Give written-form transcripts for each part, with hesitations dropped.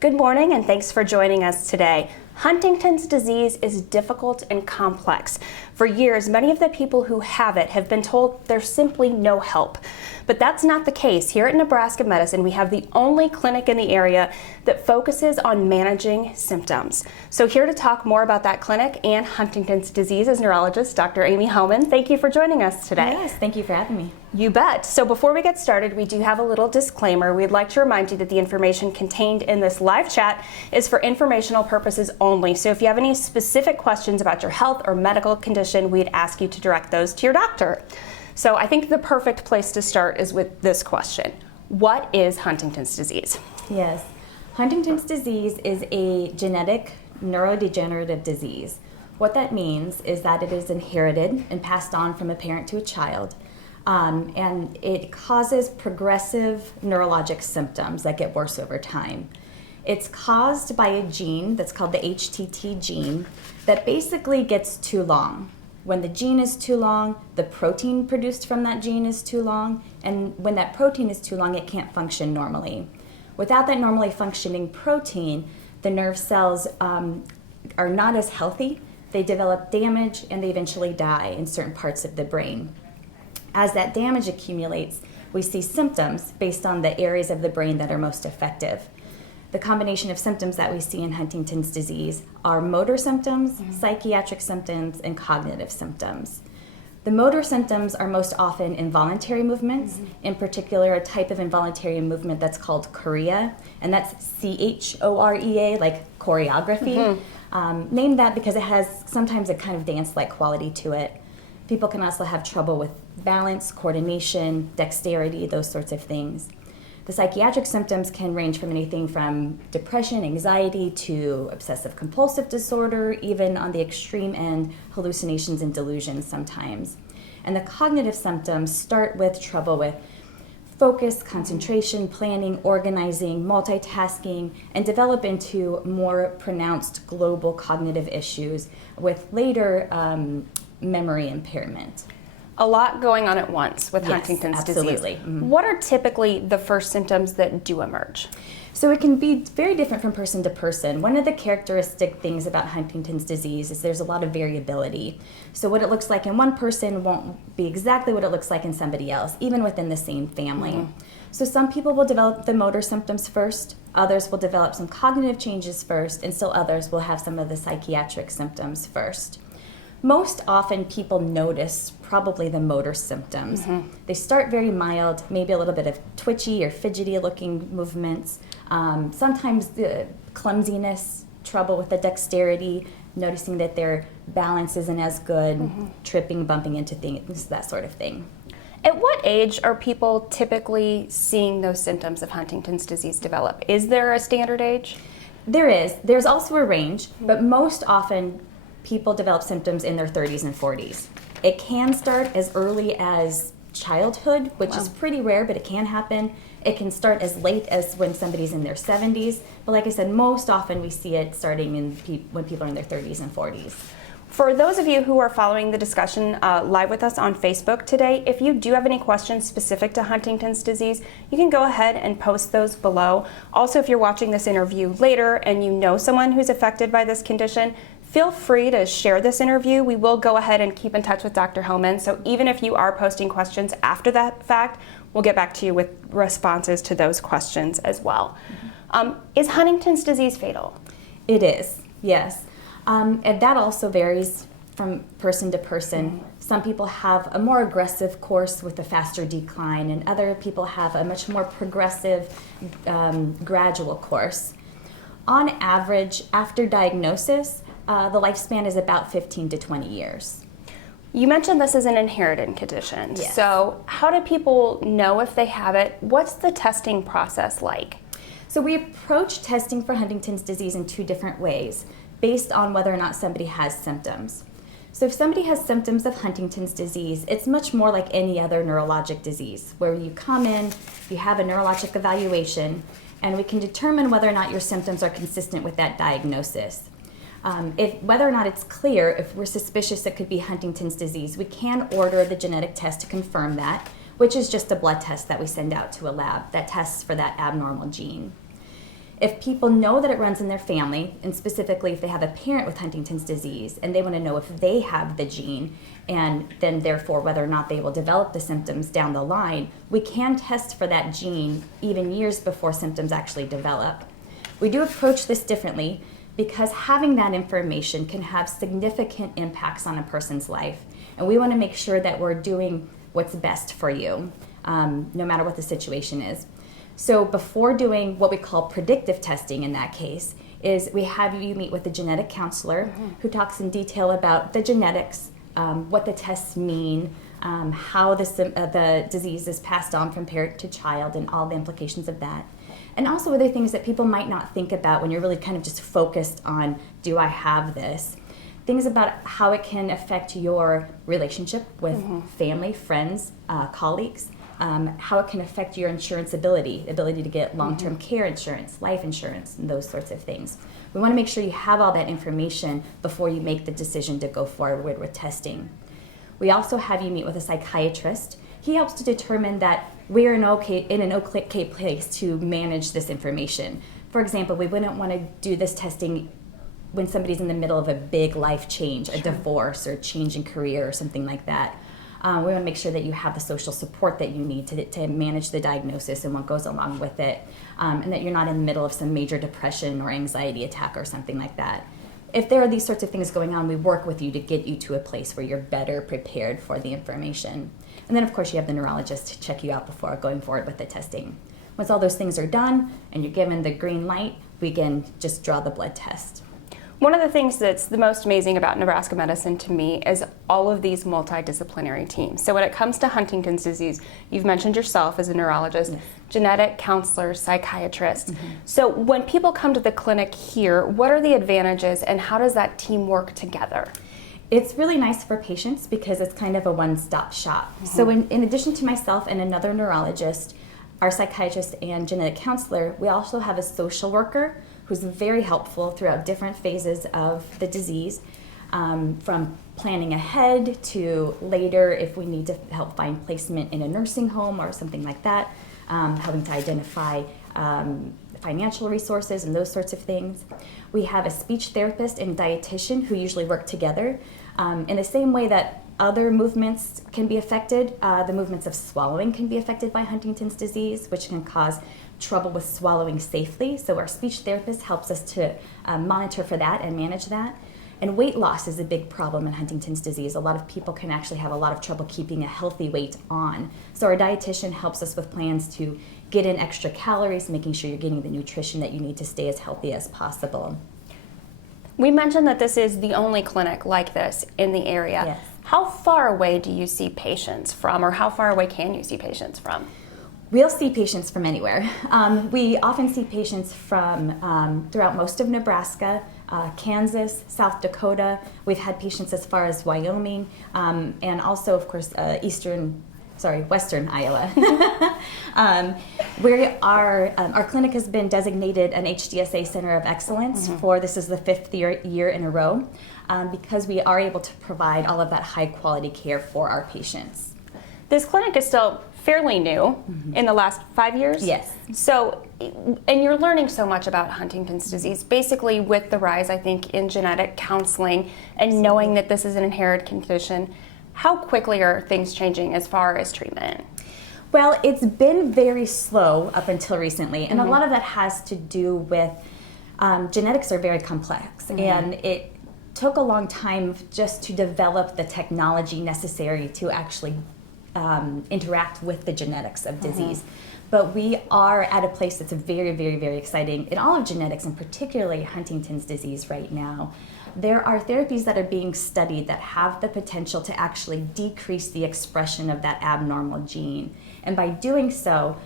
Good morning and thanks for joining us today. Huntington's disease is difficult and complex. For years, many of the people who have it have been told there's simply no help. But that's not the case. Here at Nebraska Medicine, we have the only clinic in the area that focuses on managing symptoms. So here to talk more about that clinic and Huntington's disease is Neurologist Dr. Amy Hellman. Thank you for joining us today. Yes, thank you for having me. You bet. So before we get started, we do have a little disclaimer. We'd like to remind you that the information contained in this live chat is for informational purposes only. So if you have any specific questions about your health or medical condition, we'd ask you to direct those to your doctor. So I think the perfect place to start is with this question. What is Huntington's disease? Yes, Huntington's disease is a genetic neurodegenerative disease. What that means is that it is inherited and passed on from a parent to a child. And it causes progressive neurologic symptoms that get worse over time. It's caused by a gene that's called the HTT gene that basically gets too long. When the gene is too long, the protein produced from that gene is too long, and when that protein is too long, it can't function normally. Without that normally functioning protein, the nerve cells are not as healthy. They develop damage and they eventually die in certain parts of the brain. As that damage accumulates, we see symptoms based on the areas of the brain that are most effective. The combination of symptoms that we see in Huntington's disease are motor symptoms, psychiatric symptoms, and cognitive symptoms. The motor symptoms are most often involuntary movements, in particular a type of involuntary movement that's called chorea, and that's C-H-O-R-E-A, like choreography. Named that because it has sometimes a kind of dance-like quality to it. People can also have trouble with balance, coordination, dexterity, those sorts of things. The psychiatric symptoms can range from anything from depression, anxiety, to obsessive compulsive disorder, even on the extreme end, hallucinations and delusions sometimes. And the cognitive symptoms start with trouble with focus, concentration, planning, organizing, multitasking, and develop into more pronounced global cognitive issues with later memory impairment. A lot going on at once with Yes, Huntington's absolutely. disease. What are typically the first symptoms that do emerge? So it can be very different from person to person. One of the characteristic things about Huntington's disease is there's a lot of variability. So what it looks like in one person won't be exactly what it looks like in somebody else, even within the same family. So some people will develop the motor symptoms first, others will develop some cognitive changes first, and still others will have some of the psychiatric symptoms first. Most often people notice probably the motor symptoms. They start very mild, maybe a little bit of twitchy or fidgety looking movements. Sometimes the clumsiness, trouble with the dexterity, noticing that their balance isn't as good, tripping, bumping into things, that sort of thing. At what age are people typically seeing those symptoms of Huntington's disease develop? Is there a standard age? There is. There's also a range, but most often people develop symptoms in their 30s and 40s. It can start as early as childhood, which is pretty rare, but it can happen. It can start as late as when somebody's in their 70s. But like I said, most often we see it starting when people are in their 30s and 40s. For those of you who are following the discussion live with us on Facebook today, if you do have any questions specific to Huntington's disease, you can go ahead and post those below. Also, if you're watching this interview later and you know someone who's affected by this condition, feel free to share this interview. We will go ahead and keep in touch with Dr. Hellman. So even if you are posting questions after that fact, we'll get back to you with responses to those questions as well. Is Huntington's disease fatal? It is, yes. And that also varies from person to person. Some people have a more aggressive course with a faster decline, and other people have a much more progressive, gradual course. On average, after diagnosis, the lifespan is about 15 to 20 years. You mentioned this is an inherited condition. Yes. So how do people know if they have it? What's the testing process like? So we approach testing for Huntington's disease in two different ways, based on whether or not somebody has symptoms. So if somebody has symptoms of Huntington's disease, it's much more like any other neurologic disease, where you come in, you have a neurologic evaluation, and we can determine whether or not your symptoms are consistent with that diagnosis. Whether or not it's clear, if we're suspicious it could be Huntington's disease, we can order the genetic test to confirm that, which is just a blood test that we send out to a lab that tests for that abnormal gene. If people know that it runs in their family, and specifically if they have a parent with Huntington's disease and they want to know if they have the gene and then therefore whether or not they will develop the symptoms down the line, we can test for that gene even years before symptoms actually develop. We do approach this differently because having that information can have significant impacts on a person's life. And we want to make sure that we're doing what's best for you, no matter what the situation is. So before doing what we call predictive testing in that case, is we have you meet with a genetic counselor who talks in detail about the genetics, what the tests mean, how the disease is passed on from parent to child and all the implications of that. And also other things that people might not think about when you're really kind of just focused on, do I have this? Things about how it can affect your relationship with family, friends, colleagues, how it can affect your insurance ability to get long-term care insurance, life insurance, and those sorts of things. We want to make sure you have all that information before you make the decision to go forward with testing. We also have you meet with a psychiatrist. He helps to determine that we're in an okay place to manage this information. For example, we wouldn't want to do this testing when somebody's in the middle of a big life change, a divorce or change in career or something like that. We want to make sure that you have the social support that you need to manage the diagnosis and what goes along with it, and that you're not in the middle of some major depression or anxiety attack or something like that. If there are these sorts of things going on, we work with you to get you to a place where you're better prepared for the information. And then, of course, you have the neurologist to check you out before going forward with the testing. Once all those things are done and you're given the green light, we can just draw the blood test. One of the things that's the most amazing about Nebraska Medicine to me is all of these multidisciplinary teams. So when it comes to Huntington's disease, you've mentioned yourself as a neurologist, genetic counselor, psychiatrist. So when people come to the clinic here, what are the advantages and how does that team work together? It's really nice for patients because it's kind of a one-stop shop. So in addition to myself and another neurologist, our psychiatrist and genetic counselor, we also have a social worker who's very helpful throughout different phases of the disease, from planning ahead to later if we need to help find placement in a nursing home or something like that, helping to identify financial resources and those sorts of things. We have a speech therapist and dietitian who usually work together. In the same way that other movements can be affected, the movements of swallowing can be affected by Huntington's disease, which can cause trouble with swallowing safely. So our speech therapist helps us to monitor for that and manage that. And weight loss is a big problem in Huntington's disease. A lot of people can actually have a lot of trouble keeping a healthy weight on. So our dietitian helps us with plans to get in extra calories, making sure you're getting the nutrition that you need to stay as healthy as possible. We mentioned that this is the only clinic like this in the area. Yes. How far away do you see patients from, or how far away can you see patients from? We'll see patients from anywhere. We often see patients from throughout most of Nebraska, Kansas, South Dakota. We've had patients as far as Wyoming, and also, of course, Western Iowa. Our clinic has been designated an HDSA Center of Excellence this is the 5th year in a row, because we are able to provide all of that high quality care for our patients. This clinic is still fairly new in the last 5 years. Yes. So, and you're learning so much about Huntington's disease, basically with the rise, I think, in genetic counseling and knowing that this is an inherited condition. How quickly are things changing as far as treatment? Well, it's been very slow up until recently, and a lot of that has to do with genetics are very complex, and it took a long time just to develop the technology necessary to actually interact with the genetics of disease. But we are at a place that's very, very, very exciting in all of genetics, and particularly Huntington's disease right now. There are therapies that are being studied that have the potential to actually decrease the expression of that abnormal gene. And by doing so,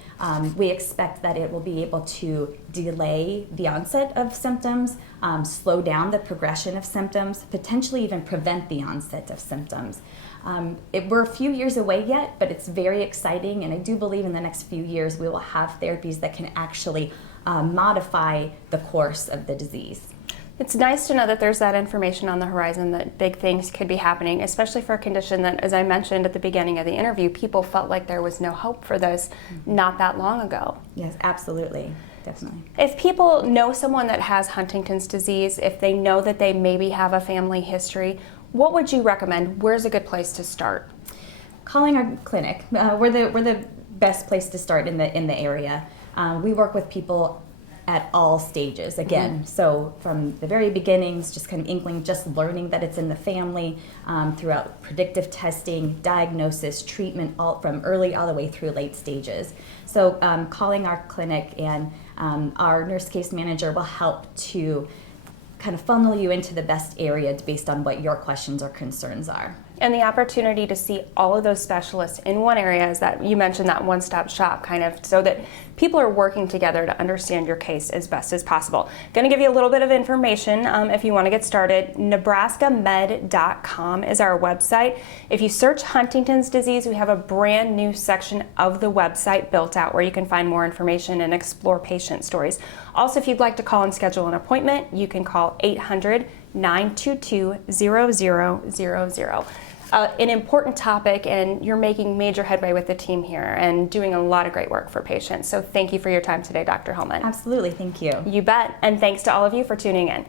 we expect that it will be able to delay the onset of symptoms, slow down the progression of symptoms, potentially even prevent the onset of symptoms. We're a few years away yet, but it's very exciting, and I do believe in the next few years we will have therapies that can actually modify the course of the disease. It's nice to know that there's that information on the horizon, that big things could be happening, especially for a condition that, as I mentioned at the beginning of the interview, people felt like there was no hope for this not that long ago. Yes, absolutely. definitely. If people know someone that has Huntington's disease, if they know that they maybe have a family history, what would you recommend? Where's a good place to start? Calling our clinic. We're the best place to start in the area. We work with people at all stages again. So from the very beginnings, just kind of inkling, just learning that it's in the family, throughout predictive testing, diagnosis, treatment, all from early all the way through late stages. So calling our clinic, and our nurse case manager will help to kind of funnel you into the best area based on what your questions or concerns are. And the opportunity to see all of those specialists in one area is that you mentioned that one-stop shop kind of, so that people are working together to understand your case as best as possible. Going to give you a little bit of information if you want to get started. NebraskaMed.com is our website. If you search Huntington's disease, we have a brand new section of the website built out where you can find more information and explore patient stories. Also, if you'd like to call and schedule an appointment, you can call 800-922-0000. An important topic, and you're making major headway with the team here and doing a lot of great work for patients. So thank you for your time today, Dr. Hellman. Absolutely, thank you. You bet, and thanks to all of you for tuning in.